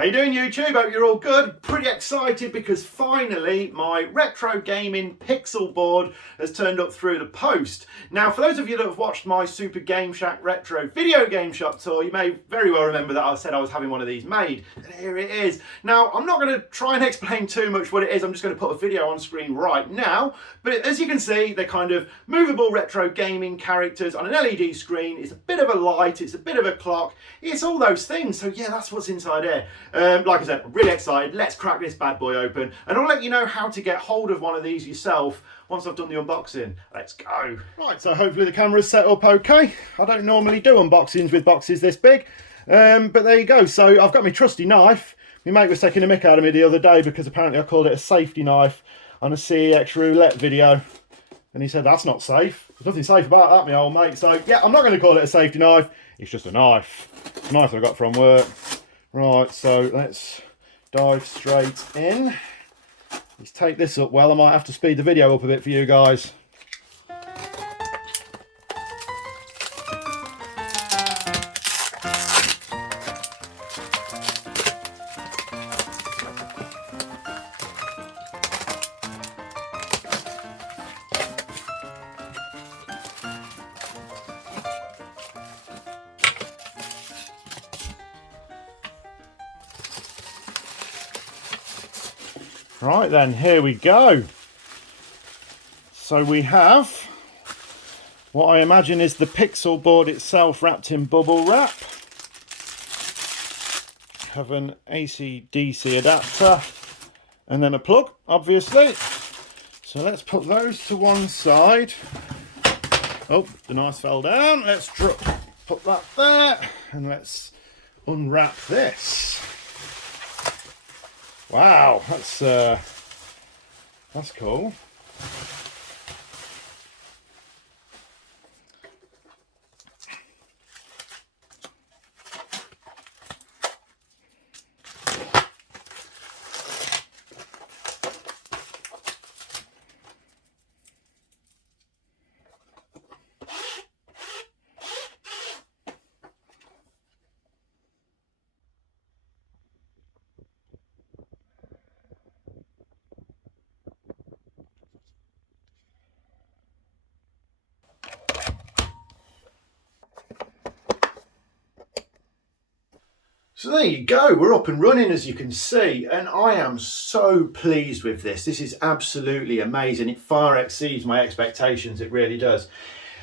How you doing, YouTube? Hope you're all good. Pretty excited because finally my retro gaming pixel board has turned up through the post. Now, for those of you that have watched my Super Game Shack retro video game shop tour, you may very well remember that I said I was having one of these made, and here it is. Now, I'm not going to try and explain too much what it is. I'm just going to put a video on screen right now. But as you can see, they're kind of movable retro gaming characters on an LED screen. It's a bit of a light, it's a bit of a clock, it's all those things. So yeah, that's what's inside here. Like I said, I'm really excited. Let's crack this bad boy open, and I'll let you know how to get hold of one of these yourself once I've done the unboxing. Let's go. Right, so hopefully the camera's set up okay. I don't normally do unboxings with boxes this big, but there you go. So I've got my trusty knife. My mate was taking a mick out of me the other day because apparently I called it a safety knife on a CEX roulette video, and he said that's not safe. There's nothing safe about that, my old mate. So yeah, I'm not going to call it a safety knife. It's just a knife. It's a knife I got from work. Right, so let's dive straight in. Let's take this up well. I might have to speed the video up a bit for you guys. Right then, here we go. So we have what I imagine is the pixel board itself wrapped in bubble wrap. Have an AC/DC adapter and then a plug, obviously. So let's put those to one side. Oh, the knife fell down. Let's put that there and let's unwrap this. Wow, that's cool. So there you go, we're up and running as you can see, and I am so pleased with this. This is absolutely amazing. It far exceeds my expectations, it really does.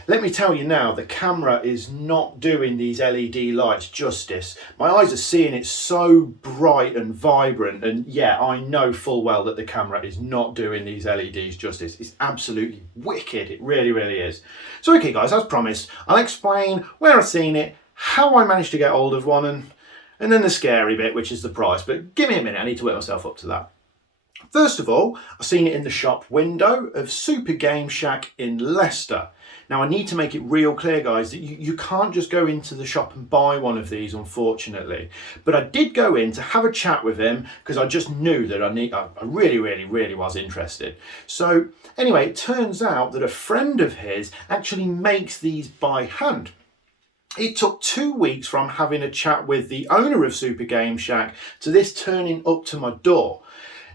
Let me tell you now, the camera is not doing these LED lights justice. My eyes are seeing it so bright and vibrant, and yeah, I know full well that the camera is not doing these LEDs justice. It's absolutely wicked, it really, really is. So okay guys, as promised, I'll explain where I've seen it, how I managed to get hold of one, and then the scary bit, which is the price. But give me a minute, I need to work myself up to that. First of all, I've seen it in the shop window of Super Game Shack in Leicester. Now I need to make it real clear, guys, that you can't just go into the shop and buy one of these, unfortunately. But I did go in to have a chat with him because I just knew that I really was interested. So anyway, it turns out that a friend of his actually makes these by hand. It took 2 weeks from having a chat with the owner of Super Game Shack to this turning up to my door.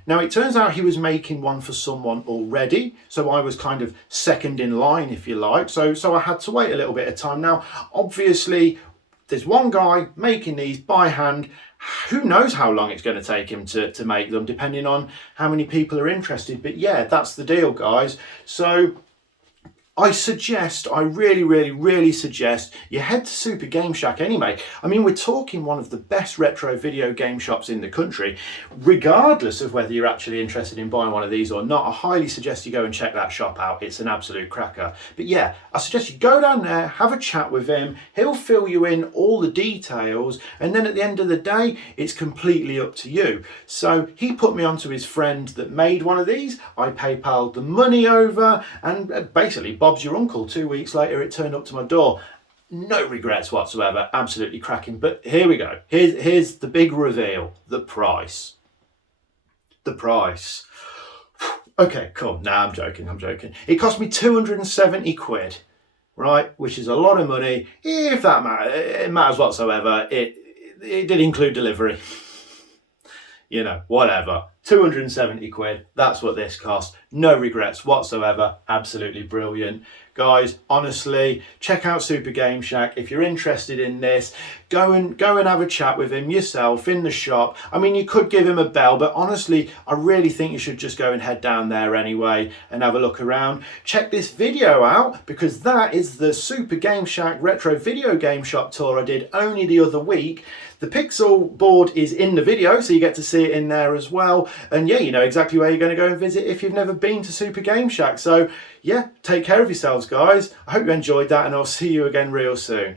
Now it turns out he was making one for someone already, so I was kind of second in line, if you like, so I had to wait a little bit of time. Now obviously there's one guy making these by hand. Who knows how long it's going to take him to make them, depending on how many people are interested. But yeah, that's the deal, guys. So I really suggest you head to Super Game Shack anyway. I mean, we're talking one of the best retro video game shops in the country. Regardless of whether you're actually interested in buying one of these or not, I highly suggest you go and check that shop out. It's an absolute cracker. But yeah, I suggest you go down there, have a chat with him. He'll fill you in all the details, and then at the end of the day, it's completely up to you. So he put me onto his friend that made one of these. I PayPal'd the money over, and basically Bob's your uncle. 2 weeks later it turned up to my door. No regrets whatsoever, absolutely cracking. But here we go, here's the big reveal. The price. Okay, cool. Nah, I'm joking. It cost me 270 quid, right? Which is a lot of money. If that matters whatsoever, it did include delivery. you know, whatever. 270 quid, that's what this cost. No regrets whatsoever, absolutely brilliant. Guys, honestly, check out Super Game Shack. If you're interested in this, go and have a chat with him yourself in the shop. I mean, you could give him a bell, but honestly, I really think you should just go and head down there anyway and have a look around. Check this video out, because that is the Super Game Shack retro video game shop tour I did only the other week. The Pixel board is in the video, so you get to see it in there as well. And yeah, you know exactly where you're going to go and visit if you've never been to Super Game Shack. So yeah, take care of yourselves, guys. I hope you enjoyed that, and I'll see you again real soon.